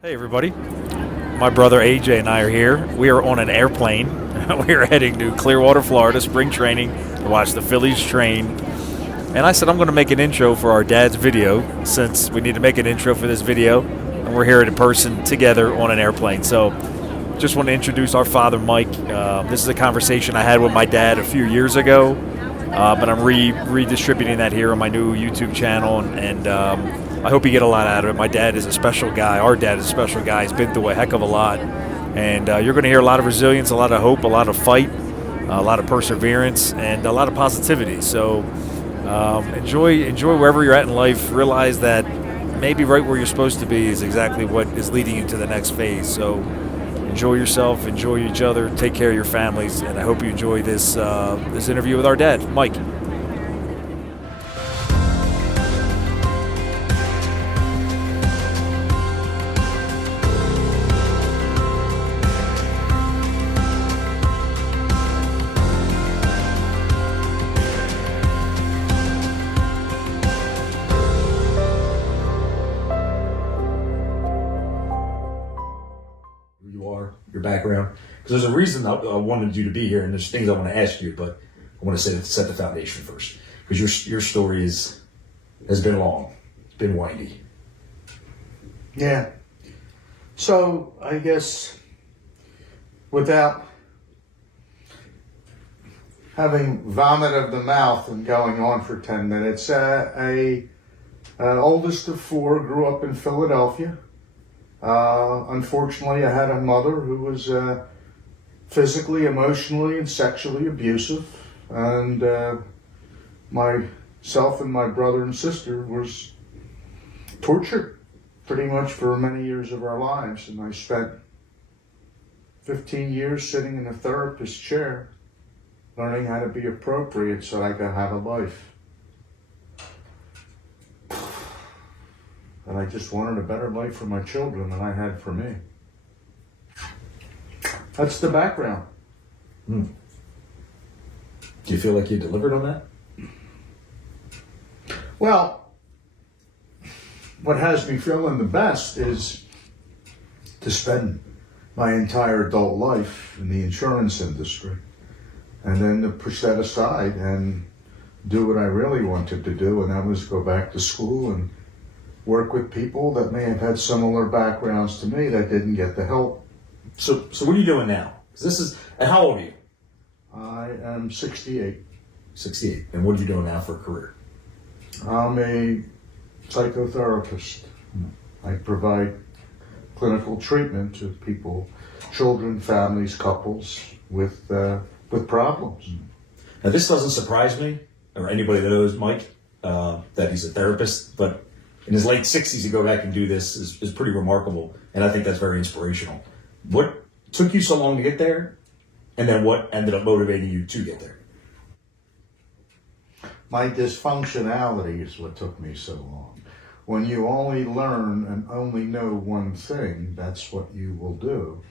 Hey everybody, my brother AJ and I are here. We are on an airplane. We are heading to Clearwater, Florida, spring training to watch the Phillies train. And I said I'm going to make an intro for our dad's video since we need to make an intro for this video. And we're here in person together on an airplane. So just want to introduce our father, Mike. This is a conversation I had with my dad a few years ago, but I'm redistributing that here on my new YouTube channel, and I hope you get a lot out of it. My dad is a special guy. Our dad is a special guy. He's been through a heck of a lot, and you're going to hear a lot of resilience, a lot of hope, a lot of fight, a lot of perseverance, and a lot of positivity. So enjoy wherever you're at in life. Realize that maybe right where you're supposed to be is exactly what is leading you to the next phase. So enjoy yourself, enjoy each other, take care of your families, and I hope you enjoy this interview with our dad, Mike. Your background, because there's a reason I wanted you to be here, and there's things I want to ask you, but I want to set the foundation first, because your story has been long, it's been windy. Yeah. So I guess without having vomit of the mouth and going on for 10 minutes, oldest of four, grew up in Philadelphia. Unfortunately, I had a mother who was physically, emotionally, and sexually abusive, and myself and my brother and sister was tortured pretty much for many years of our lives. And I spent 15 years sitting in a therapist's chair, learning how to be appropriate so I could have a life. And I just wanted a better life for my children than I had for me. That's the background. Do you feel like you delivered on that? Well, what has me feeling the best is to spend my entire adult life in the insurance industry, and then to push that aside and do what I really wanted to do, and that was go back to school and work with people that may have had similar backgrounds to me that didn't get the help. So what are you doing now? 'Cause and how old are you? I am 68. 68. And what are you doing now for a career? I'm a psychotherapist. I provide clinical treatment to people, children, families, couples with problems. Now, this doesn't surprise me, or anybody that knows Mike, that he's a therapist, but in his late 60s to go back and do this is pretty remarkable, and I think that's very inspirational. What took you so long to get there, and then what ended up motivating you to get there? My dysfunctionality is what took me so long. When you only learn and only know one thing, that's what you will do,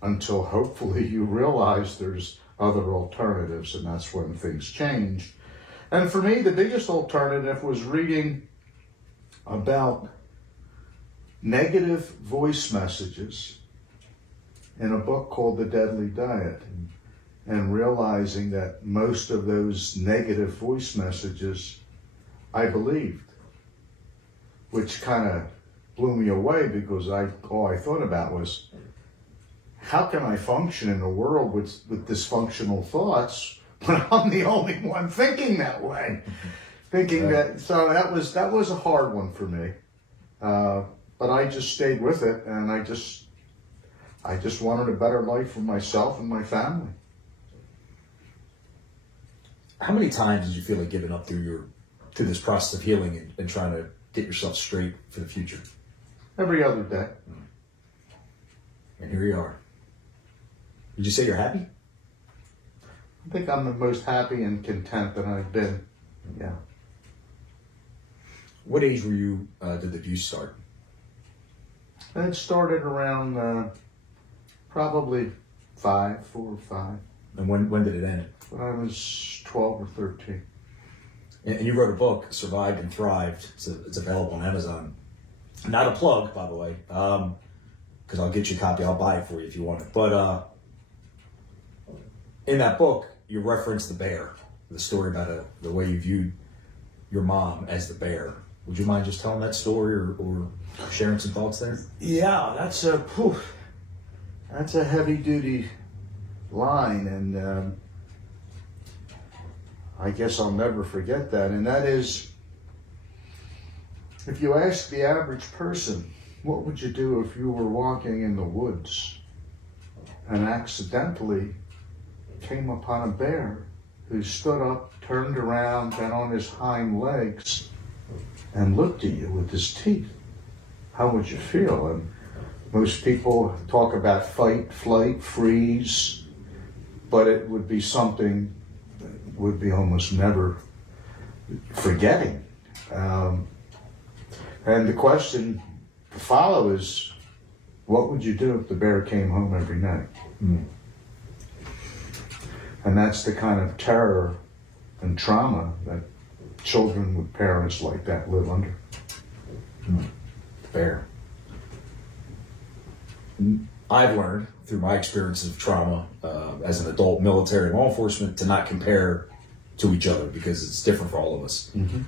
until hopefully you realize there's other alternatives, and that's when things change. And for me, the biggest alternative was reading about negative voice messages in a book called The Deadly Diet, and realizing that most of those negative voice messages I believed, which kind of blew me away, because all I thought about was, how can I function in a world with dysfunctional thoughts when I'm the only one thinking that way? So that was a hard one for me. But I just stayed with it, and I just wanted a better life for myself and my family. How many times did you feel like giving up through this process of healing and trying to get yourself straight for the future? Every other day. And here you are. Would you say you're happy? I think I'm the most happy and content that I've been. Yeah. What age did the abuse start? And it started around probably 4 or 5. And when did it end? When I was 12 or 13. And you wrote a book, Survived and Thrived. It's available on Amazon. not a plug, by the way, because I'll get you a copy. I'll buy it for you if you want it. But in that book, you reference the bear, the story about the way you viewed your mom as the bear. Would you mind just telling that story or sharing some thoughts there? Yeah, that's a heavy duty line, and I guess I'll never forget that. And that is, if you ask the average person, what would you do if you were walking in the woods and accidentally came upon a bear who stood up, turned around, got on his hind legs, and looked at you with his teeth? How would you feel? And most people talk about fight, flight, freeze, but it would be something that would be almost never forgetting. And the question to follow is, what would you do if the bear came home every night? Mm. And that's the kind of terror and trauma that children with parents like that live under. Mm. Bear. I've learned through my experience of trauma as an adult, military, and law enforcement, to not compare to each other because it's different for all of us. Mm-hmm.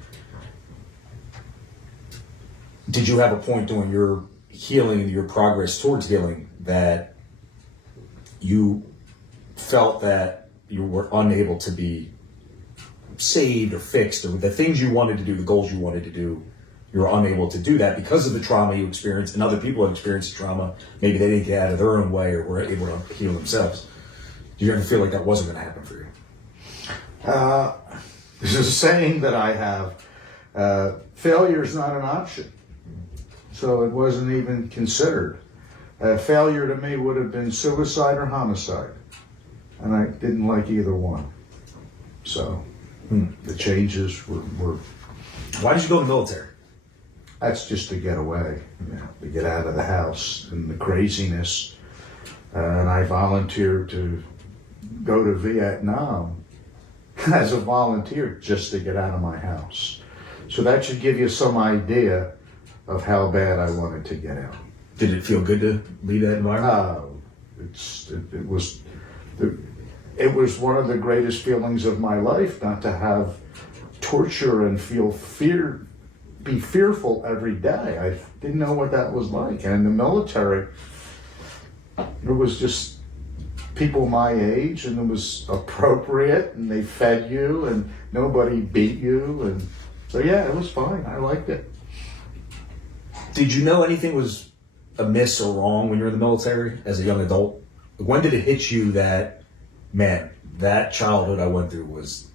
Did you have a point during your healing, your progress towards healing, that you felt that you were unable to be saved or fixed, or the things you wanted to do, the goals you wanted to do, you were unable to do that because of the trauma you experienced, and other people have experienced trauma, maybe they didn't get out of their own way or were able to heal themselves? Do you ever feel like that wasn't going to happen for you? There's a saying that I have, failure is not an option. So it wasn't even considered. Failure to me would have been suicide or homicide. And I didn't like either one. So the changes were... Why did you go to the military? That's just to get away, to get out of the house and the craziness. And I volunteered to go to Vietnam as a volunteer just to get out of my house. So that should give you some idea of how bad I wanted to get out. Did it feel good to leave that environment? It was one of the greatest feelings of my life, not to have torture and feel fear, be fearful every day. I didn't know what that was like. And in the military, it was just people my age, and it was appropriate, and they fed you, and nobody beat you, and so yeah, it was fine. I liked it. Did you know anything was amiss or wrong when you were in the military as a young adult? When did it hit you that, man, that childhood I went through was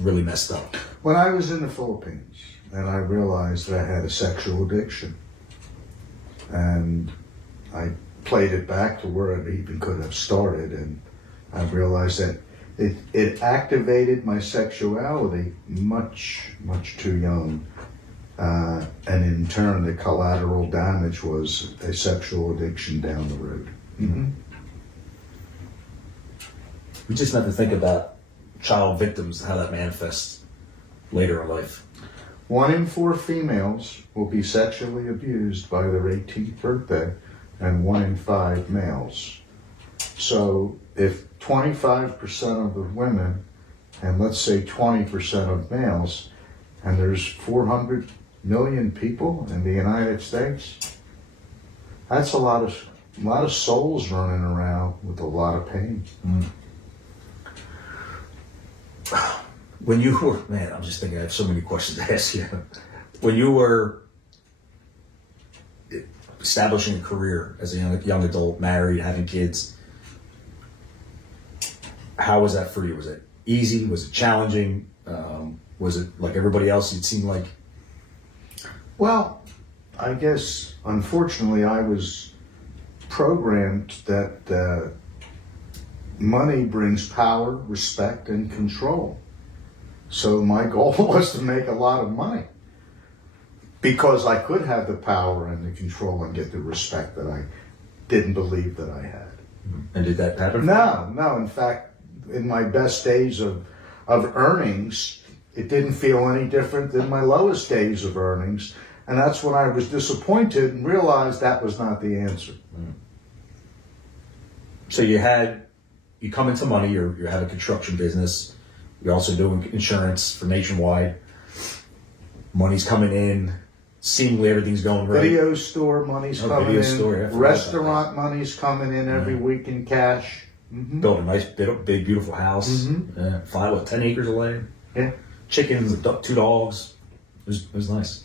really messed up? When I was in the Philippines, and I realized that I had a sexual addiction, and I played it back to where it even could have started, and I realized that it activated my sexuality much, much too young. And in turn, the collateral damage was a sexual addiction down the road. Mm-hmm. We just have to think about child victims and how that manifests later in life. 1 in 4 females will be sexually abused by their 18th birthday, and 1 in 5 males. So if 25% of the women, and let's say 20% of males, and there's 400 million people in the United States, that's a lot of souls running around with a lot of pain. Mm. When you were, man, I'm just thinking I have so many questions to ask you. When you were establishing a career as a young adult, married, having kids, how was that for you? Was it easy? Was it challenging? Was it like everybody else? It seemed like. Well, I guess, unfortunately, I was programmed that money brings power, respect, and control. So my goal was to make a lot of money because I could have the power and the control and get the respect that I didn't believe that I had. And did that happen? No. In fact, in my best days of earnings, it didn't feel any different than my lowest days of earnings. And that's when I was disappointed and realized that was not the answer. So you come into money, you have a construction business, you're also doing insurance for Nationwide. Money's coming in, seemingly everything's going right. Video store money's coming video in. store, yeah, I forgot Restaurant money's coming in every week in cash. Built a nice, big, beautiful house. 10 acres of land. Yeah. Chickens, 2 dogs. It was nice.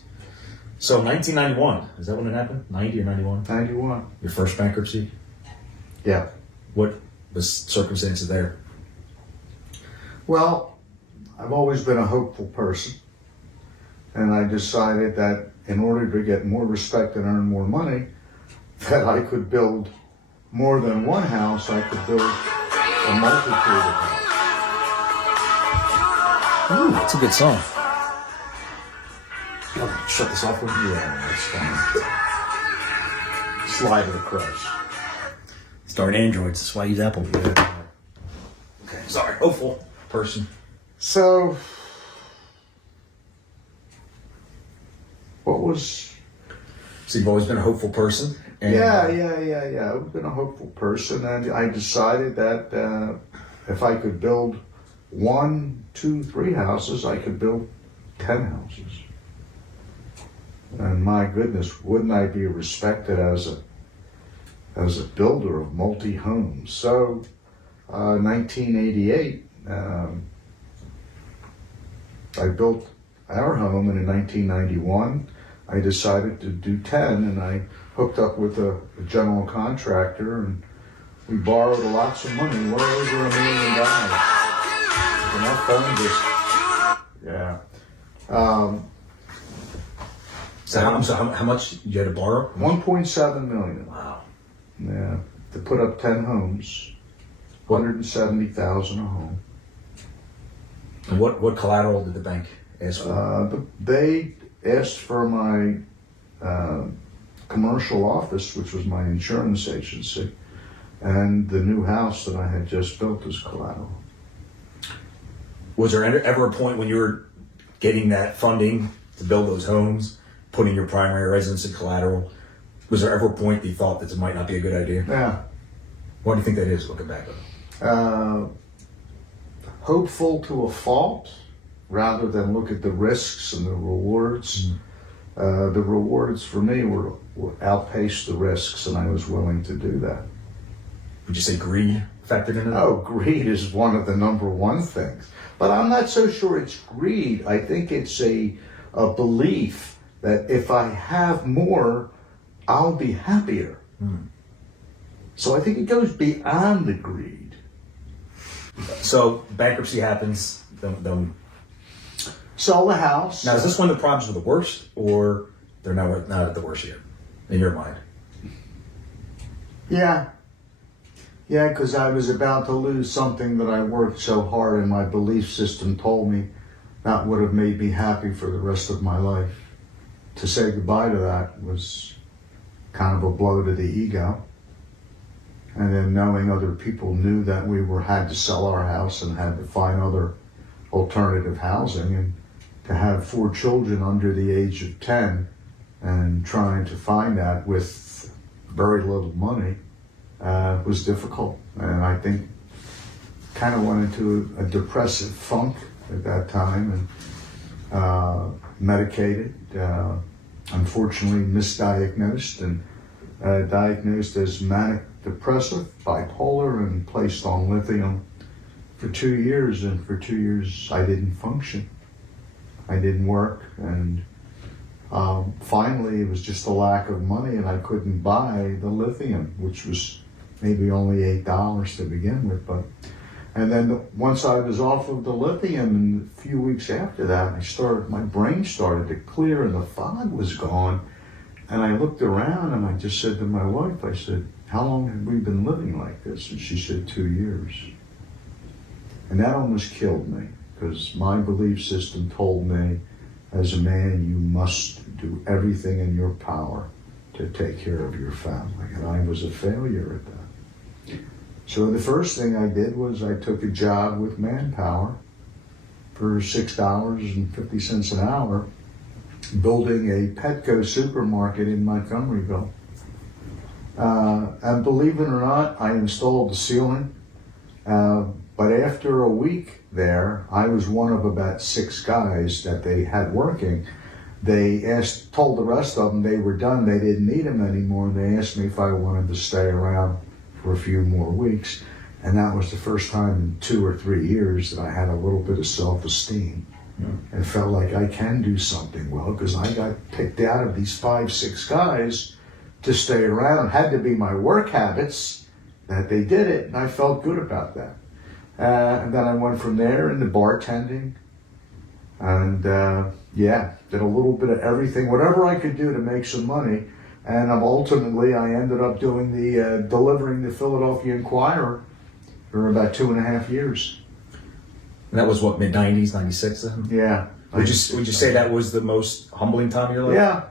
So 1991, is that when it happened? 90 or 91? 91. Your first bankruptcy? Yeah. What was circumstances there? Well, I've always been a hopeful person. And I decided that in order to get more respect and earn more money, that I could build more than one house, I could build a multitude of houses. Ooh, that's a good song. I'll shut this off with you. Yeah, that's fine. Slide it across. Starting Androids, that's why I use Apple. Yeah. Okay, sorry. Hopeful person. So, what was... So you've always been a hopeful person? And Yeah. I've been a hopeful person, and I decided that if I could build 1, 2, 3 houses, I could build 10 houses. And my goodness, wouldn't I be respected as a builder of multi-homes? So, 1988, I built our home, and in 1991, I decided to do 10, and I hooked up with a general contractor, and we borrowed lots of money, well over $1 million. And that phone just, yeah. So how much you had to borrow? 1.7 million. Wow. Yeah, to put up 10 homes, 170,000 a home. And what collateral did the bank ask for? They asked for my commercial office, which was my insurance agency, and the new house that I had just built as collateral. Was there ever a point when you were getting that funding to build those homes, putting your primary residence in collateral? Was there ever a point that you thought that it might not be a good idea? Yeah. Why do you think that is, looking back? Hopeful to a fault, rather than look at the risks and the rewards. The rewards for me were outpaced the risks, and I was willing to do that. Would you say greed factored into that? Oh, greed is one of the number one things. But I'm not so sure it's greed. I think it's a belief that if I have more, I'll be happier. So I think it goes beyond the greed. So bankruptcy happens, then Sell the house. now is this when the problems were the worst, or they're not at the worst yet, in your mind? Yeah. Yeah, because I was about to lose something that I worked so hard, and my belief system told me that would have made me happy for the rest of my life. To say goodbye to that was kind of a blow to the ego. And then knowing other people knew that we had to sell our house and had to find other alternative housing, and to have 4 children under the age of 10 and trying to find that with very little money was difficult. And I think kind of went into a depressive funk at that time, and medicated, unfortunately misdiagnosed, and diagnosed as manic depressive, bipolar, and placed on lithium for 2 years. And for 2 years I didn't function. I didn't work, and finally it was just a lack of money, and I couldn't buy the lithium, which was maybe only $8 to begin with. And then once I was off of the lithium, and a few weeks after that, my brain started to clear, and the fog was gone. And I looked around, and I just said to my wife, I said, "How long have we been living like this?" And she said, 2 years. And that almost killed me, because my belief system told me, as a man, you must do everything in your power to take care of your family. And I was a failure at that. So the first thing I did was I took a job with Manpower for $6.50 an hour building a Petco supermarket in Montgomeryville. And believe it or not, I installed the ceiling. But after a week there, I was one of about 6 guys that they had working. They told the rest of them they were done, they didn't need them anymore. They asked me if I wanted to stay around for a few more weeks. And that was the first time in 2 or 3 years that I had a little bit of self-esteem and felt like I can do something well, because I got picked out of these 5, 6 guys to stay around. It had to be my work habits that they did it, and I felt good about that. And then I went from there into bartending, and did a little bit of everything, whatever I could do to make some money. And ultimately, I ended up doing delivering the Philadelphia Inquirer for about 2.5 years. And that was what, mid-90s, 96 then? Yeah. Would you say that was the most humbling time of your life? Yeah.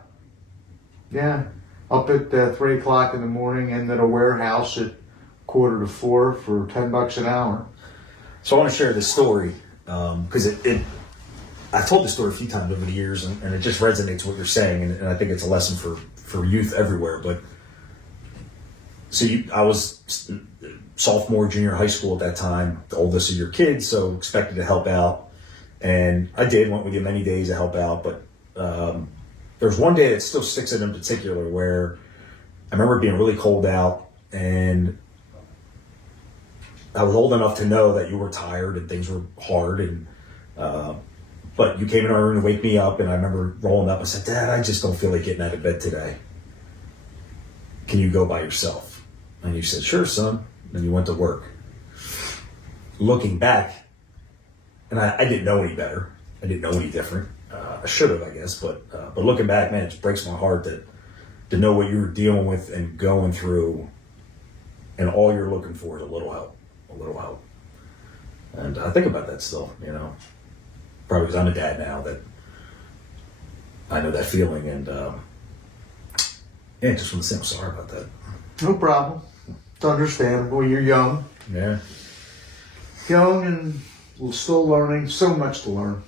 Yeah. Up at 3 o'clock in the morning, and at a warehouse at 3:45 for $10 an hour. So I want to share this story because I've told this story a few times over the years, and it just resonates what you're saying, and I think it's a lesson for youth everywhere. But so I was sophomore, junior high school at that time, the oldest of your kids, so expected to help out, and I went with you many days to help out. But there's one day that still sticks in particular where I remember being really cold out, and I was old enough to know that you were tired and things were hard, and but you came in our room to wake me up, and I remember rolling up and said, "Dad, I just don't feel like getting out of bed today. Can you go by yourself?" And you said, "Sure, son." And you went to work. Looking back, and I didn't know any better. I didn't know any different. I should have, I guess, but looking back, man, it just breaks my heart to know what you were dealing with and going through, and all you're looking for is a little help. And I think about that still, probably because I'm a dad now, that I know that feeling, and just want to say I'm sorry about that. No problem. It's understandable. You're young. Yeah. Young and we're still learning. So much to learn.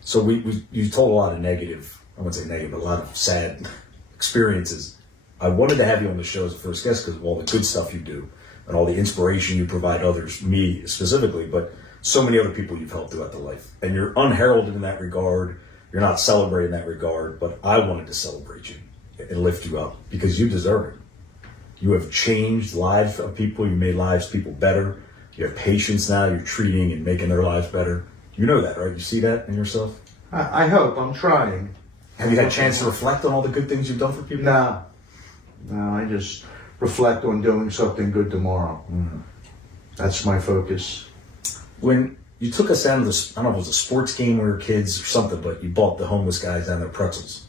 So you told a lot of negative, I wouldn't say negative, but a lot of sad experiences. I wanted to have you on the show as a first guest because of all the good stuff you do and all the inspiration you provide others, me specifically, but so many other people you've helped throughout the life. And you're unheralded in that regard. You're not celebrated in that regard, but I wanted to celebrate you and lift you up because you deserve it. You have changed lives of people. You made lives of people better. You have patience now. You're treating and making their lives better. You know that, right? You see that in yourself? I hope. I'm trying. Have you had a chance to reflect on all the good things you've done for people? No, I just reflect on doing something good tomorrow. That's my focus. When you took us down to I don't know if it was a sports game when we were kids or something, but you bought the homeless guys down their pretzels.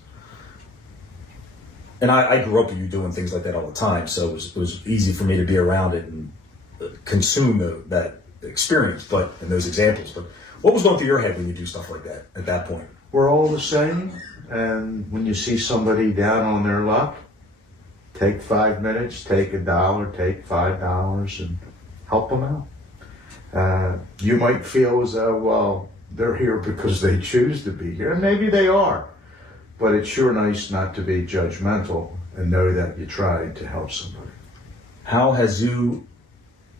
And I grew up with you doing things like that all the time, so it was easy for me to be around it and consume that experience, and those examples. But what was going through your head when you do stuff like that at that point? We're all the same, and when you see somebody down on their luck, take 5 minutes, take $1, take $5, and help them out. You might feel as though, well, they're here because they choose to be here, and maybe they are. But it's sure nice not to be judgmental and know that you tried to help somebody. How has you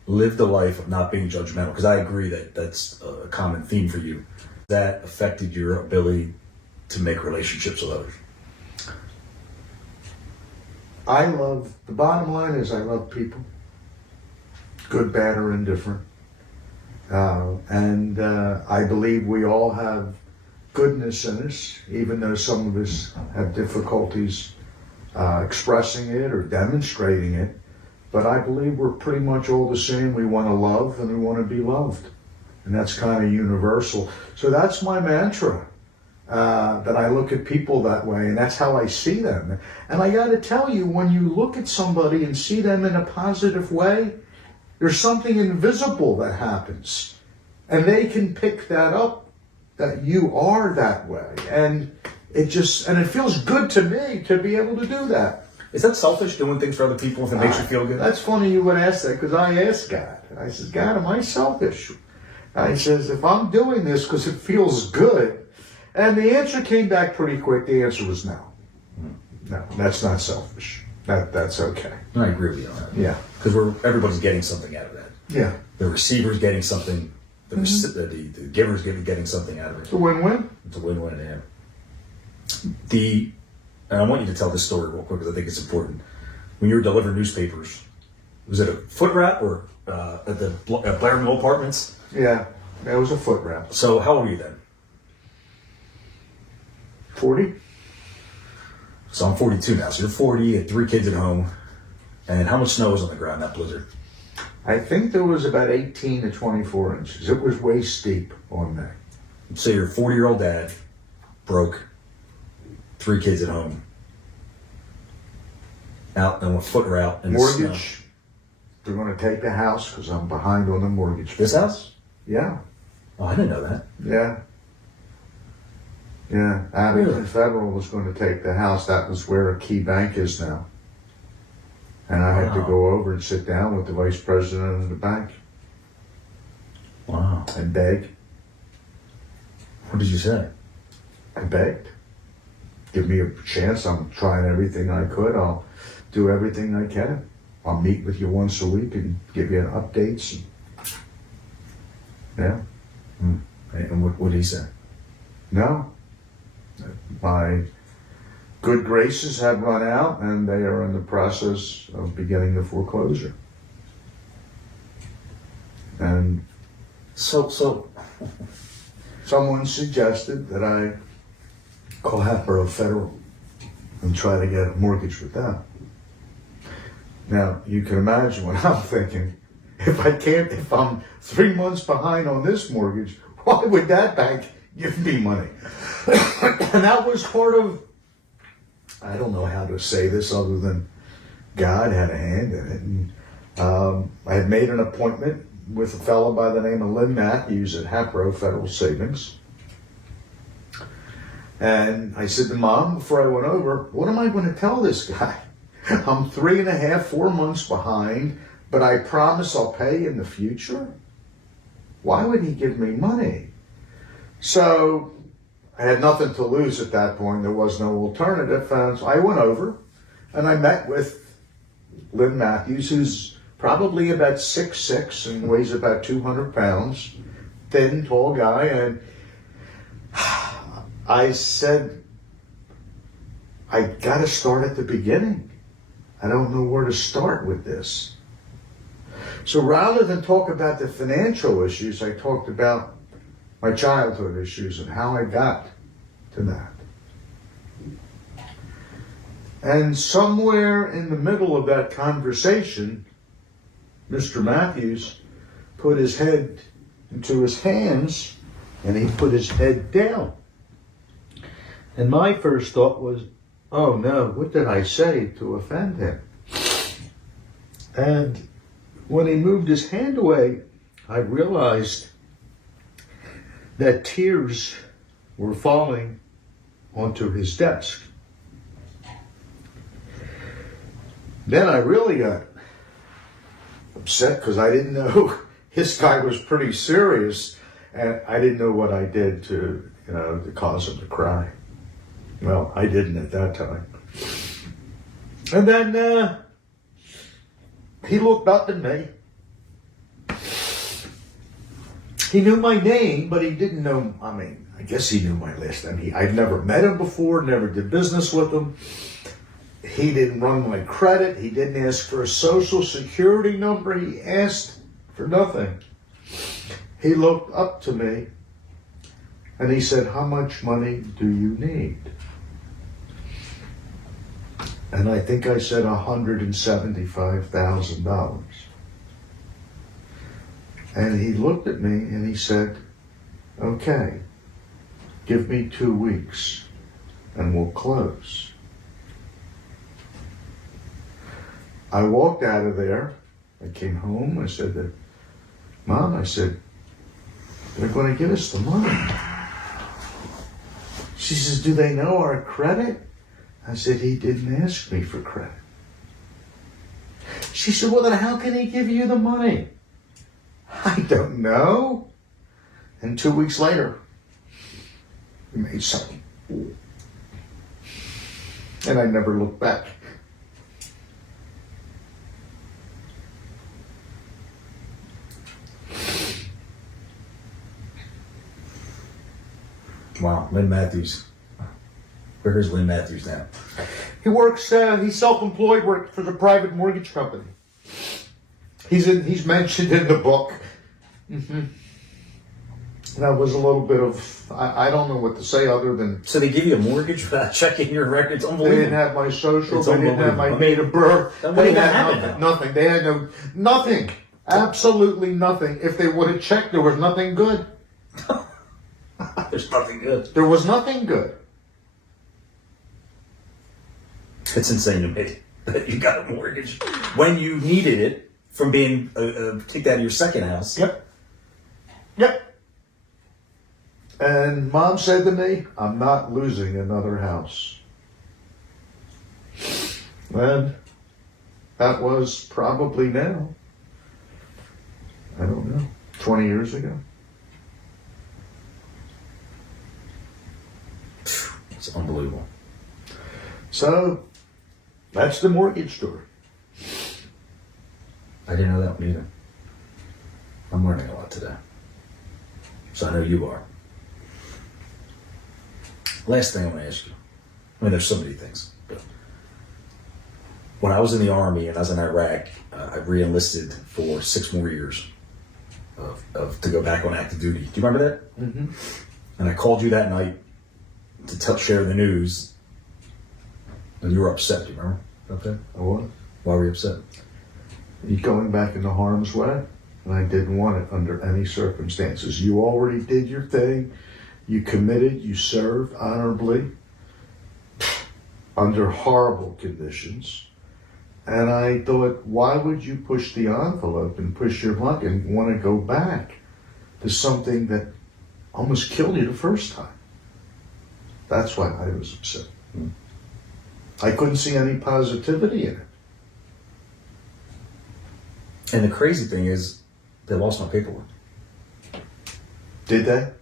lived a life of not being judgmental? Because I agree that that's a common theme for you. That affected your ability to make relationships with others? The bottom line is I love people. Good, bad, or indifferent. And I believe we all have goodness in us, even though some of us have difficulties expressing it or demonstrating it. But I believe we're pretty much all the same. We want to love and we want to be loved. And that's kind of universal. So that's my mantra, that I look at people that way, and that's how I see them. And I got to tell you, when you look at somebody and see them in a positive way, there's something invisible that happens. And they can pick that up, that you are that way. And it feels good to me to be able to do that. Is that selfish, doing things for other people if it makes you feel good? That's funny you would ask that, because I asked God. I says, God, am I selfish? I says, if I'm doing this because it feels good, And the answer came back pretty quick. The answer was no. No, that's not selfish. That's okay. I agree with you on that. Yeah. Because everybody's getting something out of that. Yeah. The receiver's getting something. The giver's getting something out of it. It's a win-win. It's a win-win, yeah. And I want you to tell this story real quick because I think it's important. When you were delivering newspapers, was it a foot wrap or at the Blair Mill Apartments? Yeah, that was a foot wrap. So how old were you then? 40? So I'm 42 now. So you're 40, you had 3 kids at home. And how much snow was on the ground that blizzard? I think there was about 18 to 24 inches. It was way steep on that. So your 40-year-old dad, broke, 3 kids at home, out on a foot route in the snow. Mortgage. They're going to take the house because I'm behind on the mortgage. This house? Yeah. Oh, I didn't know that. Yeah. Yeah. Abington Really? Federal was going to take the house. That was where a key bank is now. And I had to Wow. go over and sit down with the vice president of the bank Wow. and beg. What did you say? I begged. Give me a chance. I'm trying everything I could. I'll do everything I can. I'll meet with you once a week and give you updates. Yeah. And what did he say? No. My good graces have run out and they are in the process of beginning the foreclosure. And So someone suggested that I call Hatboro Federal and try to get a mortgage with them. Now, you can imagine what I'm thinking. If I'm 3 months behind on this mortgage, why would that bank give me money? And that was part of, I don't know how to say this other than God had a hand in it. And I had made an appointment with a fellow by the name of Lynn Matthews at Hatboro Federal Savings. And I said to Mom, before I went over, what am I going to tell this guy? I'm 3.5, 4 months behind, but I promise I'll pay in the future? Why would he give me money? So I had nothing to lose at that point. There was no alternative. And so I went over and I met with Lynn Matthews, who's probably about 6'6" and weighs about 200 pounds, thin, tall guy. And I said, I got to start at the beginning. I don't know where to start with this. So rather than talk about the financial issues, I talked about my childhood issues and how I got to that. And somewhere in the middle of that conversation, Mr. Matthews put his head into his hands and he put his head down. And my first thought was, oh no, what did I say to offend him? And when he moved his hand away, I realized that tears were falling onto his desk. Then I really got upset because I didn't know this guy was pretty serious and I didn't know what I did to cause him to cry. Well, I didn't at that time. And then he looked up at me. He knew my name, but he didn't know, I guess he knew my last name. I'd never met him before, never did business with him. He didn't run my credit. He didn't ask for a social security number. He asked for nothing. He looked up to me and he said, how much money do you need? And I think I said $175,000. And he looked at me and he said, okay, give me 2 weeks and we'll close. I walked out of there. I came home. I said to Mom, I said, they're going to give us the money. She says, do they know our credit? I said, he didn't ask me for credit. She said, well, then how can he give you the money? I don't know. And 2 weeks later, we made something. And I never looked back. Wow, Lynn Matthews. Where's Lynn Matthews now? He works, he's self-employed, works for the private mortgage company. He's mentioned in the book. That was a little bit of, I don't know what to say other than. So they give you a mortgage without checking your records? They Unbelievable. didn't have my social, It's they didn't have my unbelievable. date of birth. Then what They do you had have nothing, now? nothing. They had nothing. Absolutely nothing. If they would have checked, there was nothing good. There's nothing good. There was nothing good. It's insane to me that you got a mortgage when you needed it from being kicked out of your second house. Yep. And Mom said to me, I'm not losing another house. And that was probably now, I don't know, 20 years ago. It's unbelievable. So, that's the mortgage story. I didn't know that one either. I'm learning a lot today. So I know you are. Last thing I want to ask you. I mean, there's so many things. But when I was in the Army and I was in Iraq, I re-enlisted for 6 more years to go back on active duty. Do you remember that? Mm-hmm. And I called you that night to share the news. And you were upset. Do you remember about that? I was. Why were you upset? You going back into harm's way, and I didn't want it under any circumstances. You already did your thing. You committed. You served honorably under horrible conditions. And I thought, why would you push the envelope and push your luck and want to go back to something that almost killed you the first time? That's why I was upset. I couldn't see any positivity in it. And the crazy thing is, they lost my paperwork. Did they?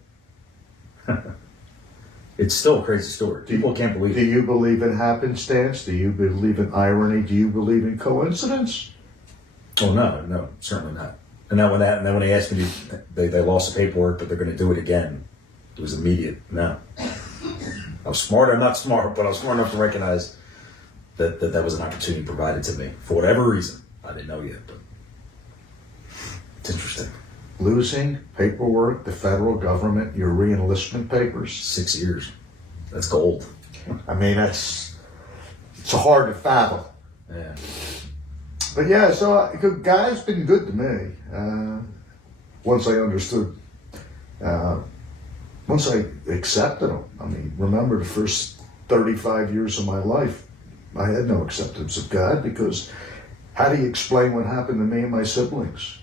It's still a crazy story. People can't believe Do it. you believe in happenstance? Do you believe in irony? Do you believe in coincidence? Oh no, certainly not. And then when they asked me, they lost the paperwork, but they're going to do it again. It was immediate. No, I was smart. I'm not smart, but I was smart enough to recognize that was an opportunity provided to me for whatever reason. I didn't know yet, but it's interesting. Losing paperwork, the federal government, your reenlistment papers. 6 years. That's gold. I mean, it's hard to fathom. Yeah. But yeah, so God's been good to me. Once I understood, once I accepted Him. I mean, remember the first 35 years of my life, I had no acceptance of God because how do you explain what happened to me and my siblings?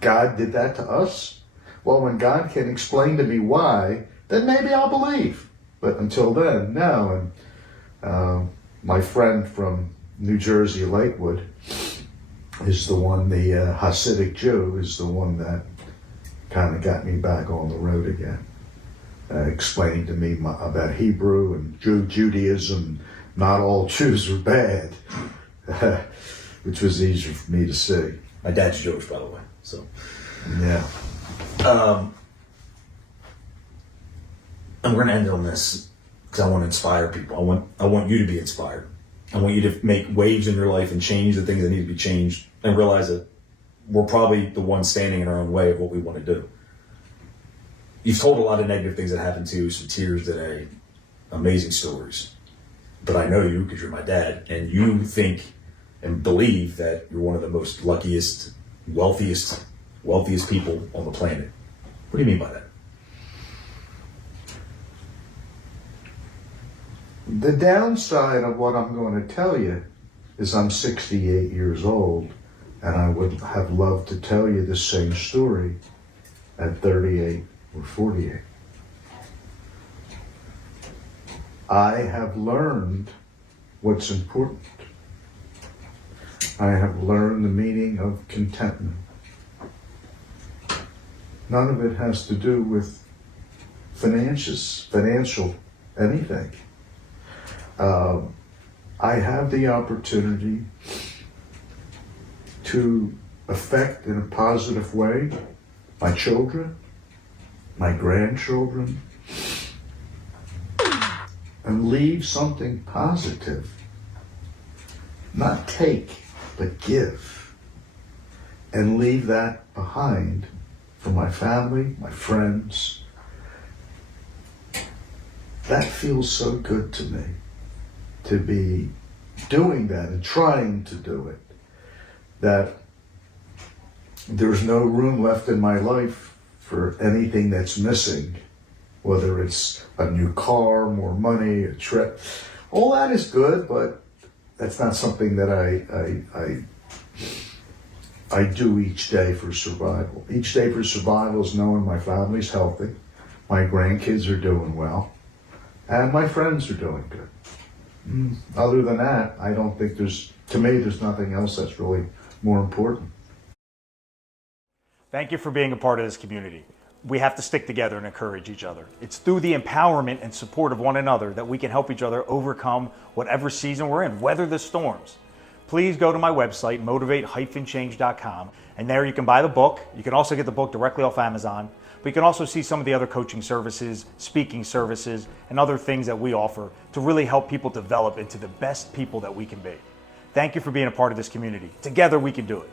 God did that to us? Well, when God can explain to me why, then maybe I'll believe. But until then, no. And my friend from New Jersey, Lakewood, is the one, the Hasidic Jew, is the one that kind of got me back on the road again. Explaining to me about Hebrew and Judaism. Not all Jews are bad, which was easier for me to see. My dad's Jewish, by the way. So, Yeah. and we're going to end on this because I want to inspire people. I want you to be inspired. I want you to make waves in your life and change the things that need to be changed and realize that we're probably the ones standing in our own way of what we want to do. You've told a lot of negative things that happened to you, some tears today, amazing stories. But I know you because you're my dad, and you think and believe that you're one of the most luckiest, wealthiest people on the planet. What do you mean by that? The downside of what I'm going to tell you is I'm 68 years old, and I would have loved to tell you the same story at 38 or 48. I have learned what's important. I have learned the meaning of contentment. None of it has to do with financial anything. I have the opportunity to affect in a positive way my children, my grandchildren, and leave something positive. Not take, but give. And leave that behind for my family, my friends. That feels so good to me, to be doing that and trying to do it, that there's no room left in my life for anything that's missing, whether it's a new car, more money, a trip. All that is good, but that's not something that I do each day for survival. Each day for survival is knowing my family's healthy, my grandkids are doing well, and my friends are doing good. Other than that, I don't think there's nothing else that's really more important. Thank you for being a part of this community. We have to stick together and encourage each other. It's through the empowerment and support of one another that we can help each other overcome whatever season we're in, weather the storms. Please go to my website, motivate-change.com, and there you can buy the book. You can also get the book directly off Amazon, but you can also see some of the other coaching services, speaking services, and other things that we offer to really help people develop into the best people that we can be. Thank you for being a part of this community. Together we can do it.